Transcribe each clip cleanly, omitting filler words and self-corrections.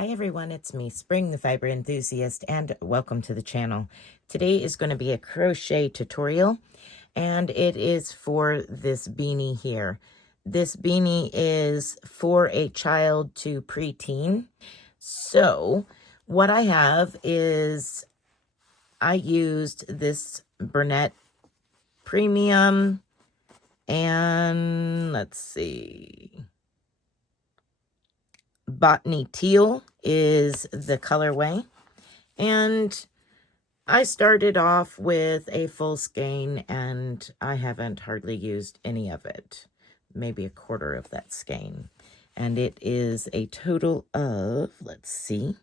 Hi everyone, it's me, Spring the Fiber Enthusiast, and welcome to the channel. Today is going to be a crochet tutorial, and it is for this beanie here. This beanie is for a child to preteen. So what I have is I used this Burnett Premium, and let's see, Botany Teal is the colorway. And I started off with a full skein, and I haven't hardly used any of it. Maybe a quarter of that skein. And it is a total of, let's see,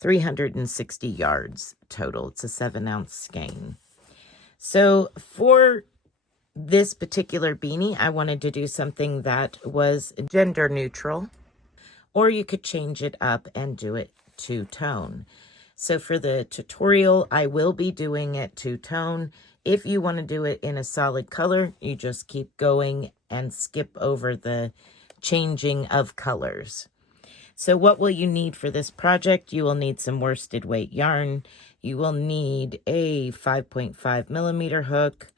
360 yards total. It's a 7-ounce skein. So for this particular beanie, I wanted to do something that was gender neutral, or you could change it up and do it two-tone. So for the tutorial, I will be doing it two-tone. If you want to do it in a solid color, you just keep going and skip over the changing of colors. So what will you need for this project? You will need some worsted weight yarn. You will need a 5.5 millimeter hook,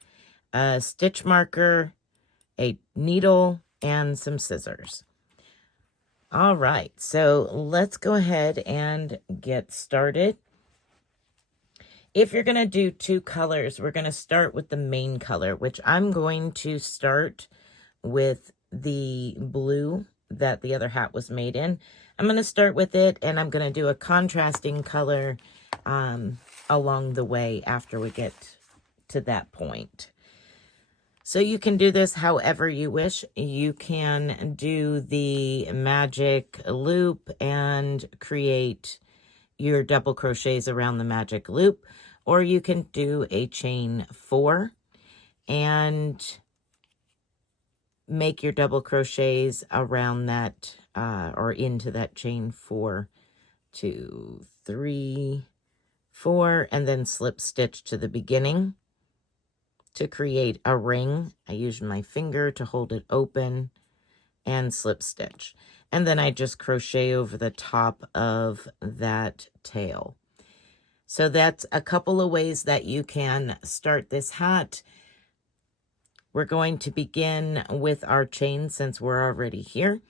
a stitch marker, a needle, and some scissors. All right, so let's go ahead and get started. If you're going to do two colors, we're going to start with the main color, which I'm going to start with the blue that the other hat was made in. I'm going to start with it, and I'm going to do a contrasting color along the way after we get to that point. So you can do this however you wish. You can do the magic loop and create your double crochets around the magic loop, or you can do a chain 4 and make your double crochets around that or into that chain 4, 2, 3, 4, and then slip stitch to the beginning. To create a ring, I use my finger to hold it open and slip stitch. And then I just crochet over the top of that tail. So that's a couple of ways that you can start this hat. We're going to begin with our chain since we're already here.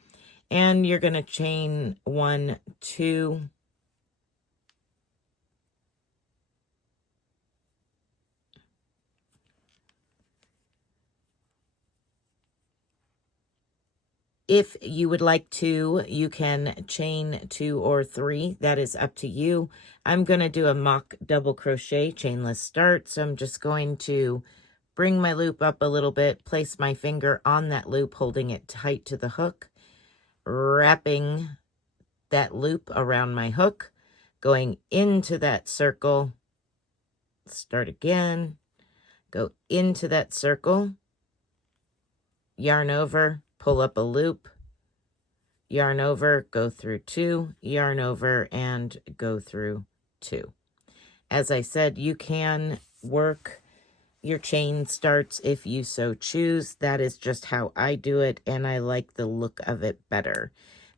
And you're going to chain 1, 2, if you would like to, you can chain 2 or 3. That is up to you. I'm going to do a mock double crochet chainless start. So I'm just going to bring my loop up a little bit, place my finger on that loop, holding it tight to the hook, wrapping that loop around my hook, going into that circle, start again, go into that circle, yarn over, pull up a loop, yarn over, go through 2, yarn over, and go through 2. As I said, you can work your chain starts if you so choose. That is just how I do it, and I like the look of it better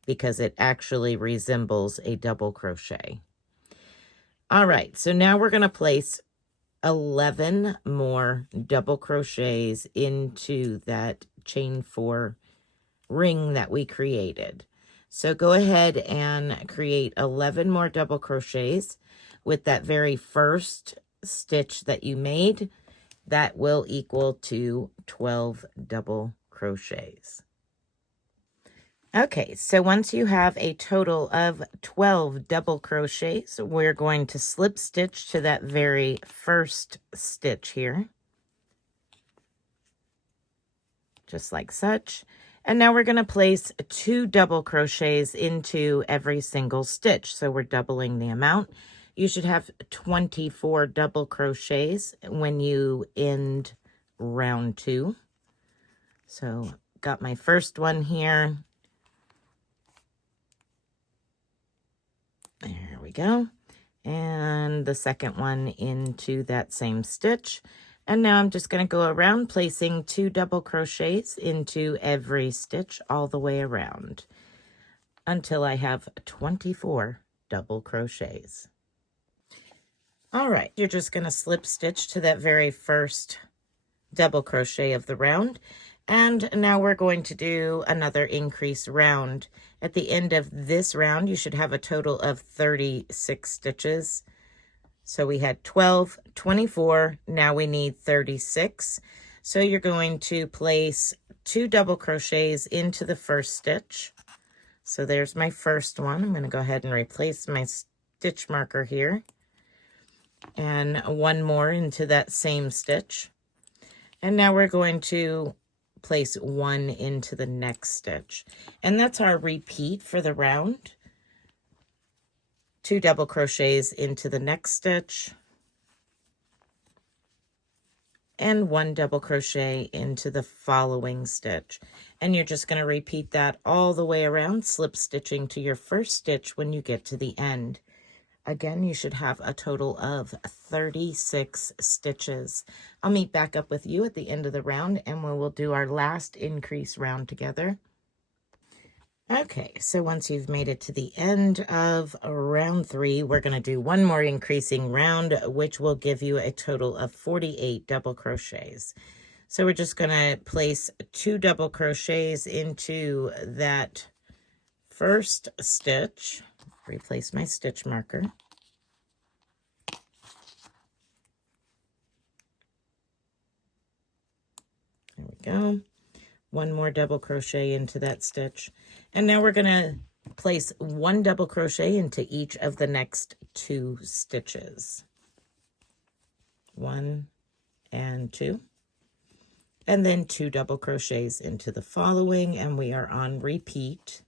because it actually resembles a double crochet. All right, so now we're going to place 11 more double crochets into that chain 4 ring that we created. So go ahead and create 11 more double crochets with that very first stitch that you made. That will equal to 12 double crochets. Okay, so once you have a total of 12 double crochets, we're going to slip stitch to that very first stitch here, just like such. And now we're going to place 2 double crochets into every single stitch. So we're doubling the amount. You should have 24 double crochets when you end round 2. So got my first one here. There we go. And the second one into that same stitch. And now I'm just going to go around placing 2 double crochets into every stitch all the way around. until I have 24 double crochets. All right, you're just going to slip stitch to that very first double crochet of the round. And now we're going to do another increase round. At the end of this round, you should have a total of 36 stitches. So we had 12, 24, now we need 36. So you're going to place 2 double crochets into the first stitch. So there's my first one. I'm going to go ahead and replace my stitch marker here. And one more into that same stitch. And now we're going to place 1 into the next stitch. And that's our repeat for the round. 2 double crochets into the next stitch. And 1 double crochet into the following stitch. And you're just going to repeat that all the way around, slip stitching to your first stitch when you get to the end. Again, you should have a total of 36 stitches. I'll meet back up with you at the end of the round and we will do our last increase round together. Okay, so once you've made it to the end of round 3, we're going to do one more increasing round, which will give you a total of 48 double crochets. So we're just going to place 2 double crochets into that first stitch. Replace my stitch marker. There we go. 1 more double crochet into that stitch. And now we're going to place 1 double crochet into each of the next 2 stitches. 1 and 2. And then 2 double crochets into the following, and we are on repeat.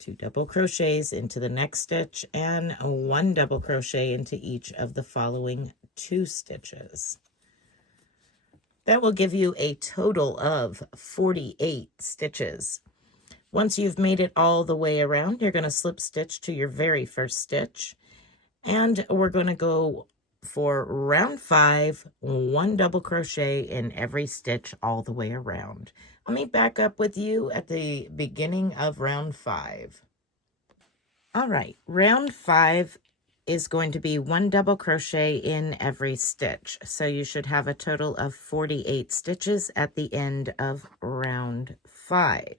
2 double crochets into the next stitch and 1 double crochet into each of the following 2 stitches. That will give you a total of 48 stitches. Once you've made it all the way around, you're going to slip stitch to your very first stitch. And we're going to go for round 5, 1 double crochet in every stitch all the way around. I'll meet back up with you at the beginning of round 5. All right, round 5 is going to be 1 double crochet in every stitch. So you should have a total of 48 stitches at the end of round 5.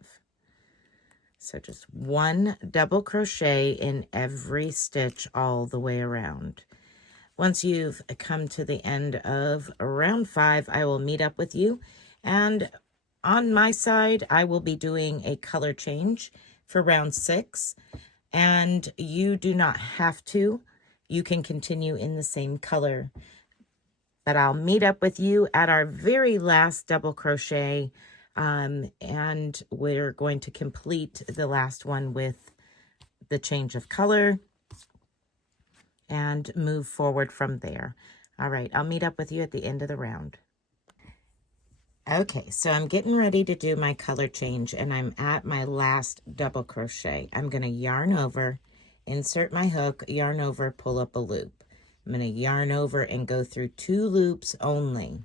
So just 1 double crochet in every stitch all the way around. Once you've come to the end of round 5, I will meet up with you, and on my side, I will be doing a color change for round 6, and you do not have to. You can continue in the same color, but I'll meet up with you at our very last double crochet, and we're going to complete the last one with the change of color and move forward from there. All right, I'll meet up with you at the end of the round. Okay, so I'm getting ready to do my color change, and I'm at my last double crochet. I'm going to yarn over, insert my hook, yarn over, pull up a loop. I'm going to yarn over and go through 2 loops only.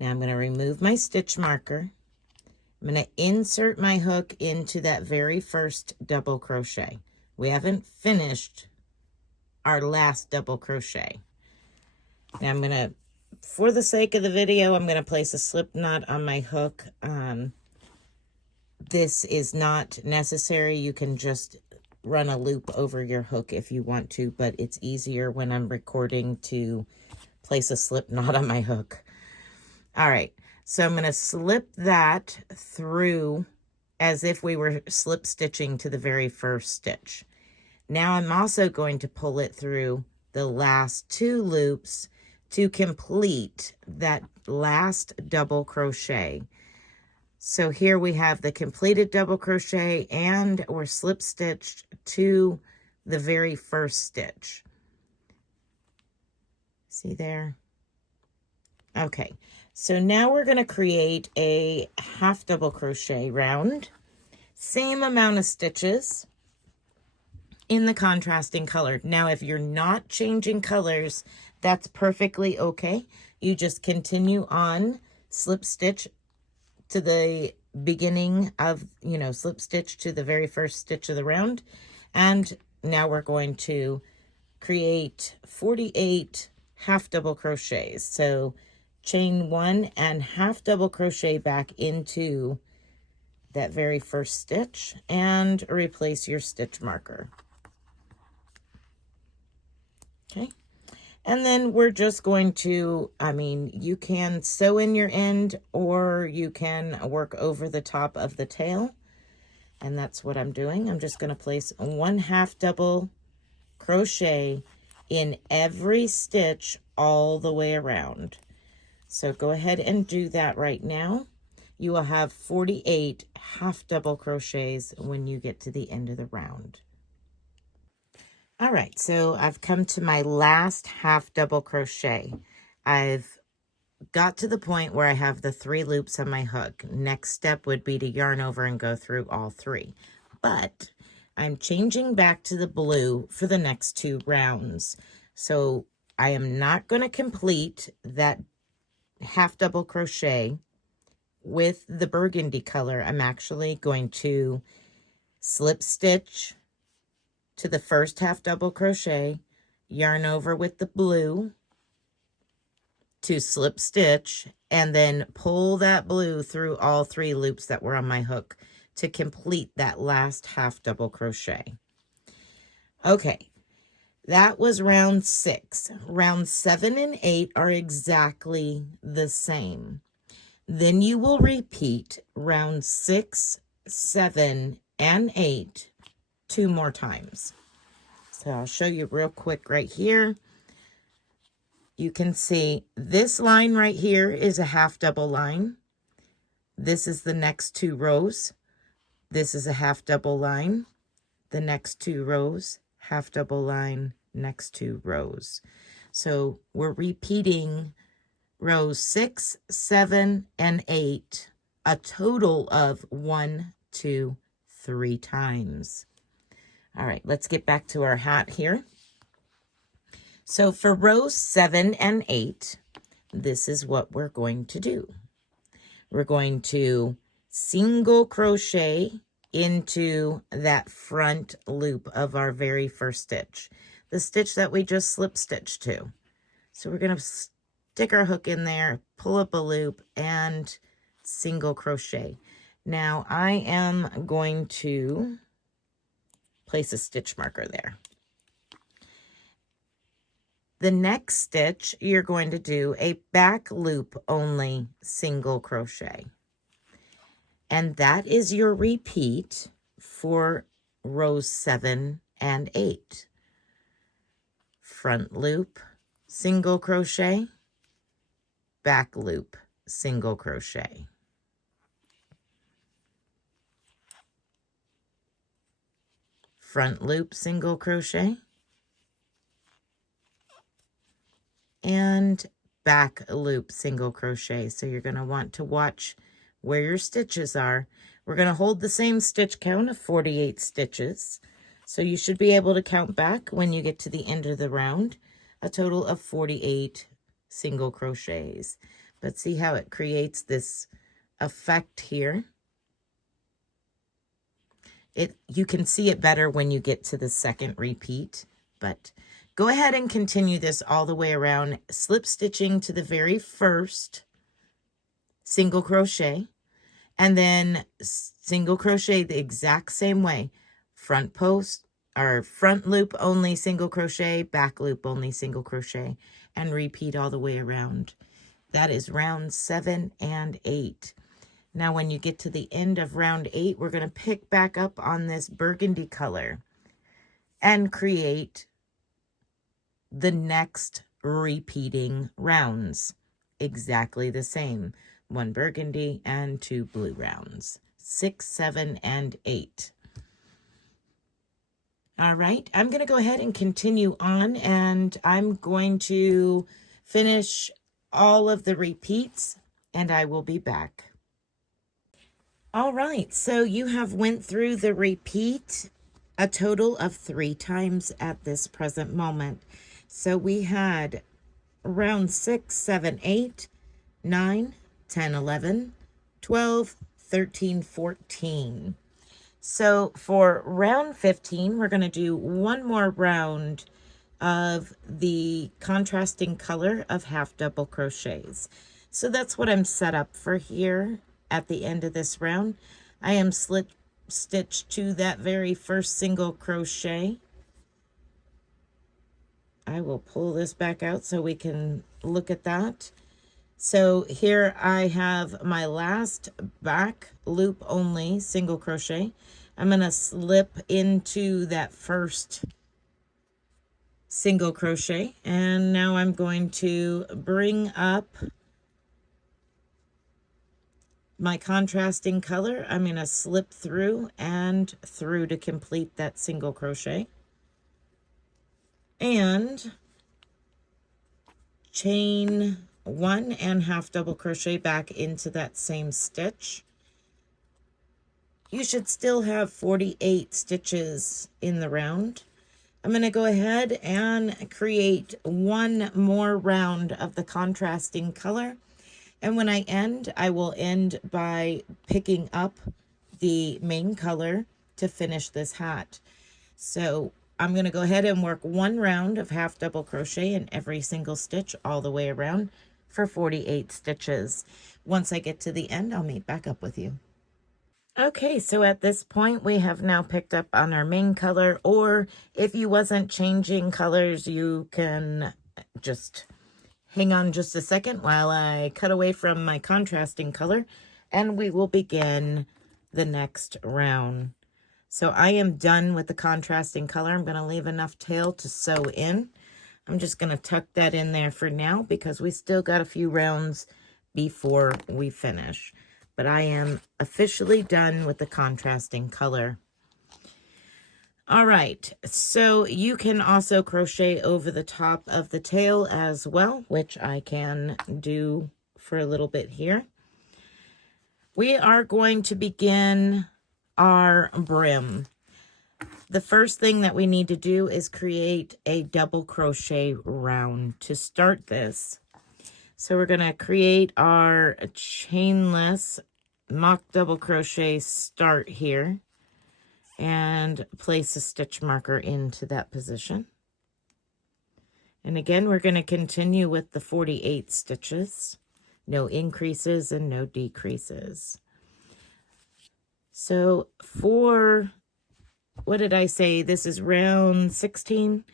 Now I'm going to remove my stitch marker. I'm going to insert my hook into that very first double crochet. We haven't finished our last double crochet. Now I'm going to, for the sake of the video, I'm going to place a slip knot on my hook. This is not necessary. You can just run a loop over your hook if you want to, but it's easier when I'm recording to place a slip knot on my hook. All right, so I'm going to slip that through as if we were slip stitching to the very first stitch. Now I'm also going to pull it through the last 2 loops to complete that last double crochet. So here we have the completed double crochet, and we're slip stitched to the very first stitch. See there? Okay, so now we're going to create a half double crochet round, same amount of stitches in the contrasting color. Now, if you're not changing colors, that's perfectly okay. You just continue on, slip stitch to the beginning of, slip stitch to the very first stitch of the round. And now we're going to create 48 half double crochets. So chain 1 and half double crochet back into that very first stitch and replace your stitch marker. Okay. And then we're just going to, you can sew in your end or you can work over the top of the tail. And that's what I'm doing. I'm just going to place 1 half double crochet in every stitch all the way around. So go ahead and do that right now. You will have 48 half double crochets when you get to the end of the round. All right, so I've come to my last half double crochet. I've got to the point where I have the 3 loops on my hook. Next step would be to yarn over and go through all 3. But I'm changing back to the blue for the next 2 rounds. So I am not going to complete that half double crochet with the burgundy color. I'm actually going to slip stitch to the first half double crochet, yarn over with the blue to slip stitch, and then pull that blue through all 3 loops that were on my hook to complete that last half double crochet. Okay, that was round 6. Round 7 and 8 are exactly the same. Then you will repeat round 6, 7, and 8 2 more times. So I'll show you real quick right here. You can see this line right here is a half double line. This is the next 2 rows. This is a half double line. The next 2 rows, half double line, next 2 rows. So we're repeating rows 6, 7, and 8 a total of 1, 2, 3 times. All right, let's get back to our hat here. So for rows 7 and 8, this is what we're going to do. We're going to single crochet into that front loop of our very first stitch, the stitch that we just slip stitched to. So we're going to stick our hook in there, pull up a loop, and single crochet. Now I am going to place a stitch marker there. The next stitch, you're going to do a back loop only single crochet. And that is your repeat for rows 7 and 8. Front loop, single crochet, back loop, single crochet. Front loop, single crochet, and back loop, single crochet. So you're going to want to watch where your stitches are. We're going to hold the same stitch count of 48 stitches. So you should be able to count back when you get to the end of the round, a total of 48 single crochets. But see how it creates this effect here? You can see it better when you get to the second repeat, but go ahead and continue this all the way around, slip stitching to the very first single crochet, and then single crochet the exact same way. Front post or front loop only single crochet, back loop only single crochet, and repeat all the way around. That is round 7 and 8. Now, when you get to the end of round 8, we're going to pick back up on this burgundy color and create the next repeating rounds. Exactly the same. 1 burgundy and 2 blue rounds. 6, 7, and 8. All right, I'm going to go ahead and continue on, and I'm going to finish all of the repeats, and I will be back. All right, so you have went through the repeat a total of 3 times at this present moment. So we had round 6, 7, 8, 9, 10, 11, 12, 13, 14. So for round 15, we're going to do one more round of the contrasting color of half double crochets. So that's what I'm set up for here at the end of this round. I am slip stitched to that very first single crochet. I will pull this back out so we can look at that. So here I have my last back loop only single crochet. I'm going to slip into that first single crochet, and now I'm going to bring up my contrasting color. I'm going to slip through and through to complete that single crochet, and chain one and half double crochet back into that same stitch. You should still have 48 stitches in the round. I'm going to go ahead and create one more round of the contrasting color. And when I end, I will end by picking up the main color to finish this hat. So I'm going to go ahead and work one round of half double crochet in every single stitch all the way around for 48 stitches. Once I get to the end, I'll meet back up with you. Okay, so at this point, we have now picked up on our main color, or if you wasn't changing colors, you can just hang on just a second while I cut away from my contrasting color, and we will begin the next round. So I am done with the contrasting color. I'm going to leave enough tail to sew in. I'm just going to tuck that in there for now because we still got a few rounds before we finish. But I am officially done with the contrasting color. All right, so you can also crochet over the top of the tail as well, which I can do for a little bit here. We are going to begin our brim. The first thing that we need to do is create a double crochet round to start this. So we're going to create our chainless mock double crochet start here and place a stitch marker into that position. And again, we're going to continue with the 48 stitches, no increases and no decreases. So for, what did I say? This is round 16.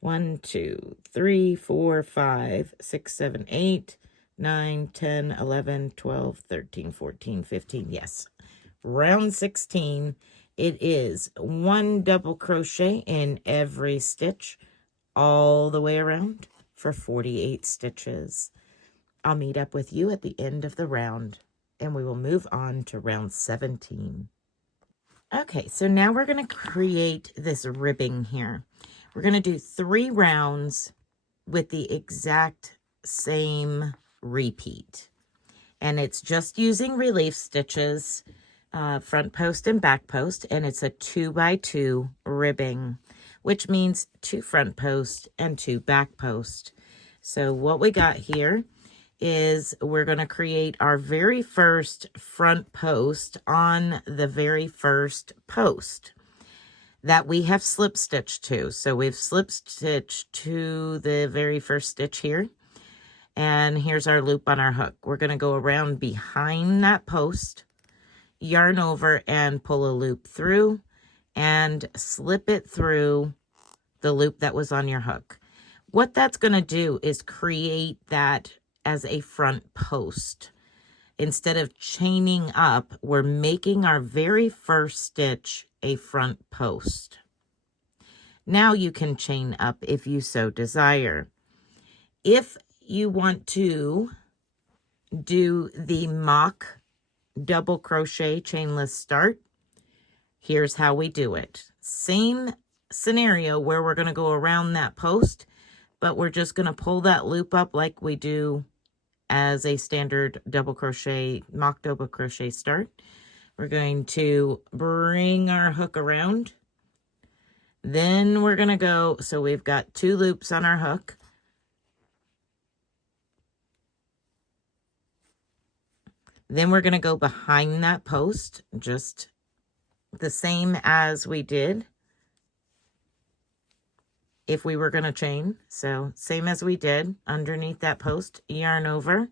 1, 2, 3, 4, 5, 6, 7, 8, 9, 10, 11, 12, 13, 14, 15. Yes, round 16. It is one double crochet in every stitch all the way around for 48 stitches. I'll meet up with you at the end of the round, and we will move on to round 17. Okay, so now we're going to create this ribbing here. We're going to do 3 rounds with the exact same repeat. And it's just using relief stitches, front post and back post, and it's a 2x2 ribbing, which means 2 front post and 2 back post. So what we got here is we're going to create our very first front post on the very first post that we have slip stitched to. So we've slip stitched to the very first stitch here. And here's our loop on our hook. We're going to go around behind that post, yarn over and pull a loop through and slip it through the loop that was on your hook. What that's going to do is create that as a front post. Instead of chaining up, we're making our very first stitch a front post. Now you can chain up if you so desire. If you want to do the mock double crochet chainless start, here's how we do it. Same scenario where we're going to go around that post, but we're just going to pull that loop up like we do as a standard double crochet, mock double crochet start. We're going to bring our hook around. Then we're going to go, so we've got 2 loops on our hook. Then we're going to go behind that post, just the same as we did if we were going to chain. So same as we did underneath that post, yarn over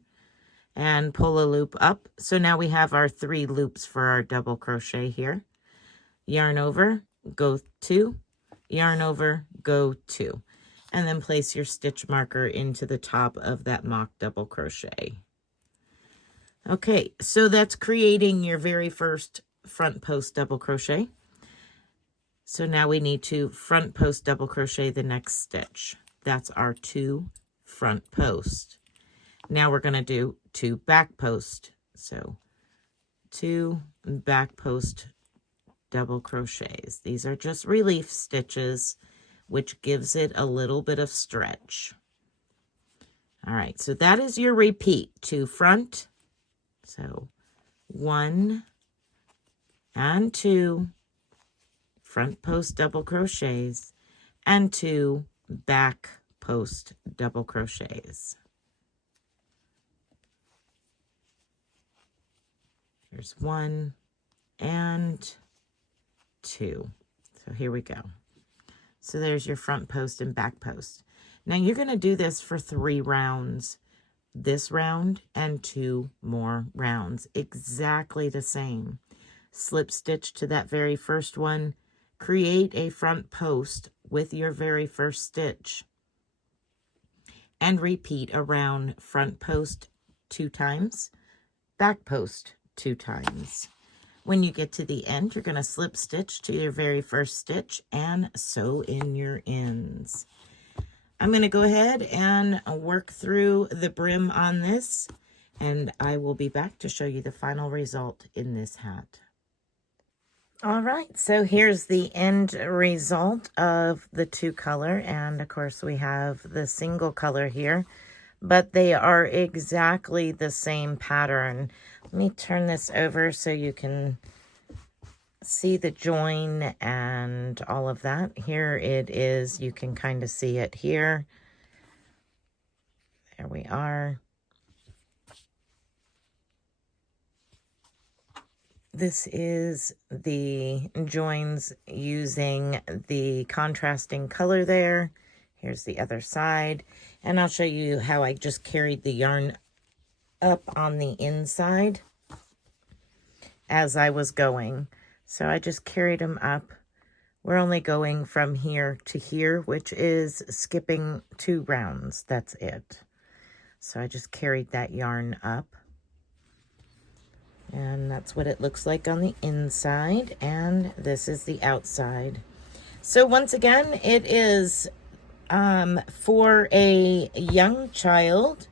and pull a loop up. So now we have our 3 loops for our double crochet here. Yarn over, go 2, yarn over, go 2, and then place your stitch marker into the top of that mock double crochet. Okay, so that's creating your very first front post double crochet. So now we need to front post double crochet the next stitch. That's our 2 front post. Now we're going to do 2 back post. So 2 back post double crochets. These are just relief stitches, which gives it a little bit of stretch. All right, so that is your repeat. 2 front. So 1 and 2 front post double crochets and 2 back post double crochets. Here's 1 and 2. So here we go. So there's your front post and back post. Now you're going to do this for 3 rounds. This round and 2 more rounds, exactly the same. Slip stitch to that very first one, create a front post with your very first stitch, and repeat around front post 2 times, back post 2 times. When you get to the end, you're going to slip stitch to your very first stitch and sew in your ends. I'm going to go ahead and work through the brim on this, and I will be back to show you the final result in this hat. All right, so here's the end result of the 2 color, and of course we have the single color here, but they are exactly the same pattern. Let me turn this over so you can see the join and all of that. Here it is. You can kind of see it here. There we are. This is the joins using the contrasting color there. Here's the other side. And I'll show you how I just carried the yarn up on the inside as I was going. So I just carried them up. We're only going from here to here, which is skipping 2 rounds. That's it. So I just carried that yarn up. And that's what it looks like on the inside. And this is the outside. So once again, it is for a young child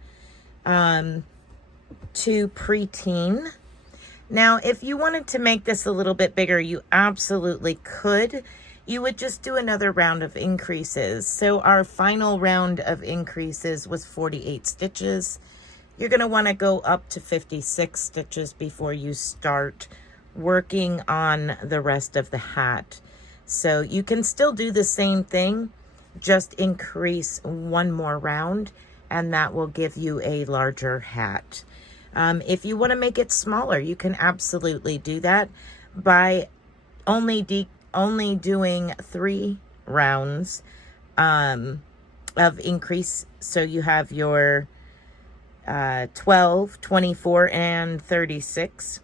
to preteen. Now, if you wanted to make this a little bit bigger, you absolutely could. You would just do another round of increases. So our final round of increases was 48 stitches. You're going to want to go up to 56 stitches before you start working on the rest of the hat. So you can still do the same thing, just increase 1 more round, and that will give you a larger hat. If you want to make it smaller, you can absolutely do that by only doing 3 rounds of increase. So you have your 12, 24, and 36.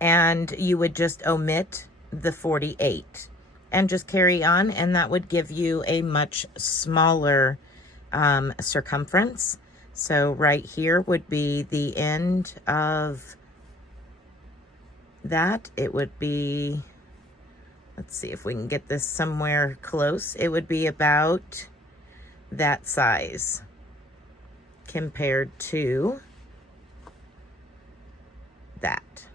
And you would just omit the 48 and just carry on, and that would give you a much smaller circumference. So right here would be the end of that. It would be, let's see if we can get this somewhere close. It would be about that size compared to that.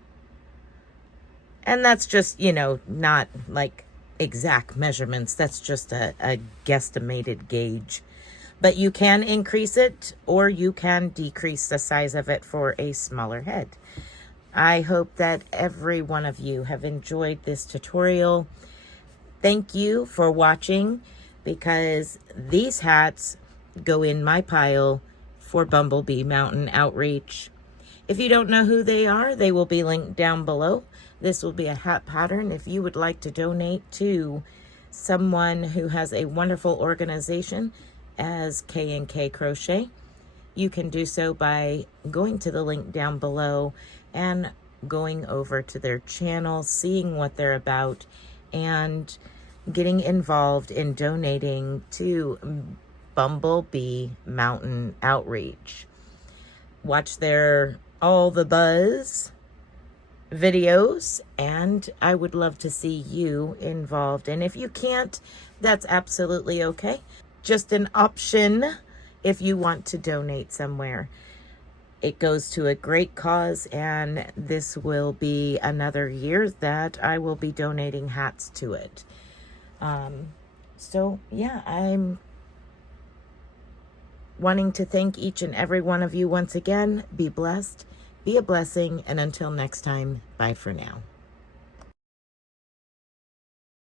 And that's just, you know, not like exact measurements. That's just a guesstimated gauge. But you can increase it or you can decrease the size of it for a smaller head. I hope that every one of you have enjoyed this tutorial. Thank you for watching, because these hats go in my pile for Bumblebee Mountain Outreach. If you don't know who they are, they will be linked down below. This will be a hat pattern. If you would like to donate to someone who has a wonderful organization as K&K Crochet, you can do so by going to the link down below and going over to their channel, seeing what they're about, and getting involved in donating to Bumblebee Mountain Outreach. Watch their All the Buzz videos, and I would love to see you involved. And if you can't, that's absolutely okay. Just an option if you want to donate somewhere. It goes to a great cause, and this will be another year that I will be donating hats to it. So yeah, I'm wanting to thank each and every one of you once again. Be blessed, be a blessing, and until next time, bye for now.